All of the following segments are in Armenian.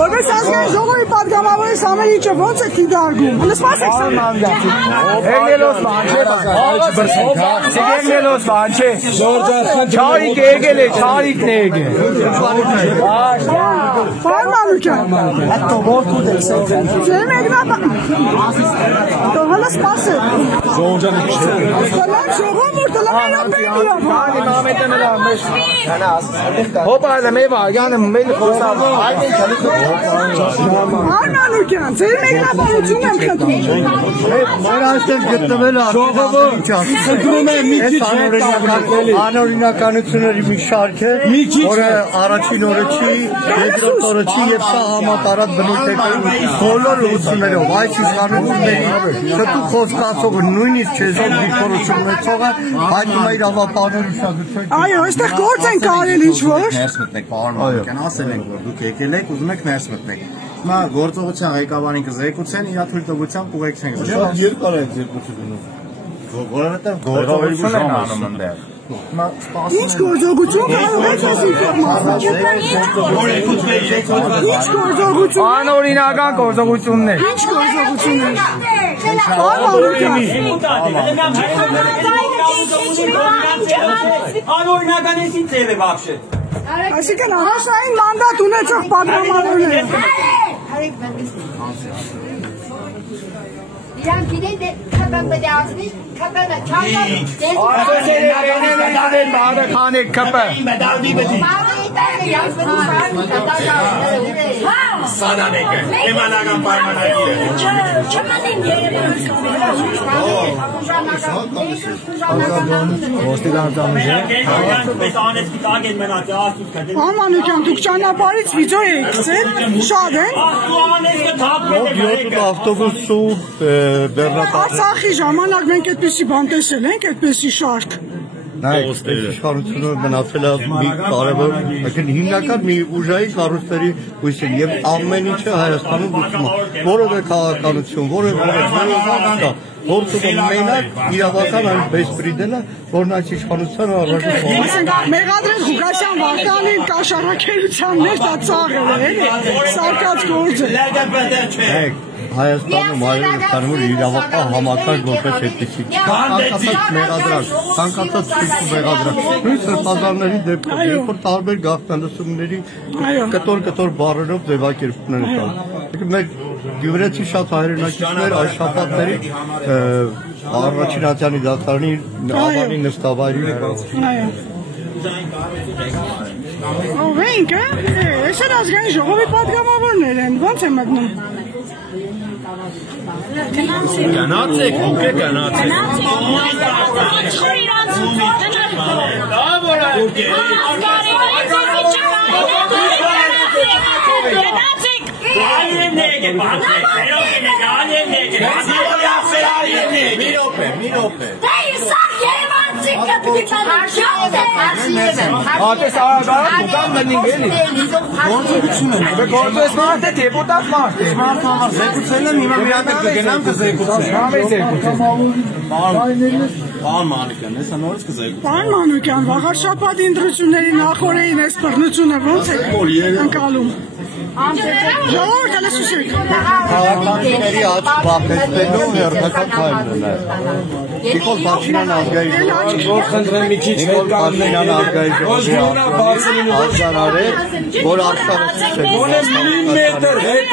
Որպես ազգային ժողովի պատգամավորի Սամերիչը ոնց է դիդարգում։ Լսված եք Ելելոս բանչե։ Չարիք եկել է, չարիքն է եկել։ Պարմանուկյան։ Հետո որդու դեսեք։ Ձեր մեկնապ։ Հələ սպասը։ Ժողովջանը քիչ։ Ժողովուրդը լավապետիա։ Հոպա մեվա, գանը մեյլ խոսավ։ Պարմանուկյան, ձեր մեկնապահություն եմ խնդրում։ Մեր այստեղ գտնվել է ժողովուրդ։ Խնդրում եմ մի քիչ անօրինականությունների մի շարք է, որը առաջին օրը չի, երկրորդ օրը չի եւ սա համատարած բնույթ է բոլոր լուծումներով, այս իշխանությունների շտու խոսքացողը նույնիսկ չեզոք դիրքորություն ունեցողը հայտնում է իր ավապահների ուշադրություն։ Այո, այստեղ գործ են կարել ինչ-որ։ Ներս մտնեք, պարոն Մանուկյան, ասել ենք, որ դուք եկել եք, ուզում եք ներս մտնեք։ Հիմա գործողության ղեկավարին կզեկուցեն, իր թույլտվությամբ կուղեկցենք զրույցը։ Երկար է ձերբությունը։ Որովհետև գործողություն են անում այնտեղ։ Հիմա Ինչ գործողություն կարող եք այս ինֆորմացիա։ Ինչ գործողություն։ Անօրինական գործողություններ։ Ինչ գործողություններ։ Անօրինականեցին ձև է բաբշե։ Այսինքն հավասարային մանդատ ունեցող պատգամավորներ։ Իրանք իրեն քական բդացնի, քականը չակա Բարը քանեք կպը։ Սադանեկը, էմանական պայմանագիր է։ Չմանին Ամանուկյան, դուք ճանապարհից վիդեո եք գցել, շատ են։ ավտոբուսու բեռնատար Արցախի ժամանակ մենք այդպեսի բան տեսել ենք, այդպեսի շարք։ Նայեք, իշխանությունը մնացել է մի կարևոր, հիմնական մի ուժային կառույցների հույսին եւ ամեն ինչը Հայաստանում լուծում է։ Որևէ քաղաքականություն, որևէ գործում մենակ իրավական այնպես պրիդելը, որն այս իշխանությանը առաջին Մեղադրել Ղուկասյան Վարդանին կաշառակերության մեջ դա ծաղր է, սարկած գործ է։ Հայաստանում հայերենի իրավական համակարգ որպես այդպիսի ցանկացած մեղադրանք նույն սրբազանների դեպքում երբ որ տարբեր գաղտնալսումների կտոր բառերով ձևակերպումներ են տալիս մեր գյումրեցի շատ հայրենակիցներ այս շաբաթների առաջին ատյանի դատարանի ավանի նստավայրի Ովենք, այս են ազգային ժողովի պատգամավորներ են, ոնց է մտնում։ Գնացեք, դուք եք գնացեք։ Պարոն Մանուկյան, վաղար շաբաթի ընտրությունների նախօրեին այս բռնությունը ոնց է ընկալում։ Ժողովուրդ լսեք։ Քաղաքացիների աճ բախեցնելու հերթական քայլն է։ Նիկոլ Փաշինյանը ազգային ժողովի որ արշավը մետր հետ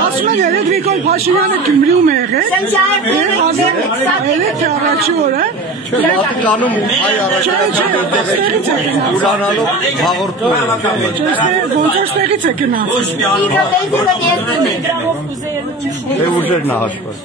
Ասում են երեք Նիկոլ Փաշինյանը Գյումրիում է եղել։ Երեք առաջի օրը։ Վատիկանում այ ուրանալով հաղորդում է։ Ոնց ստեղից է գնալ։ Դե ուժերն է հաշված։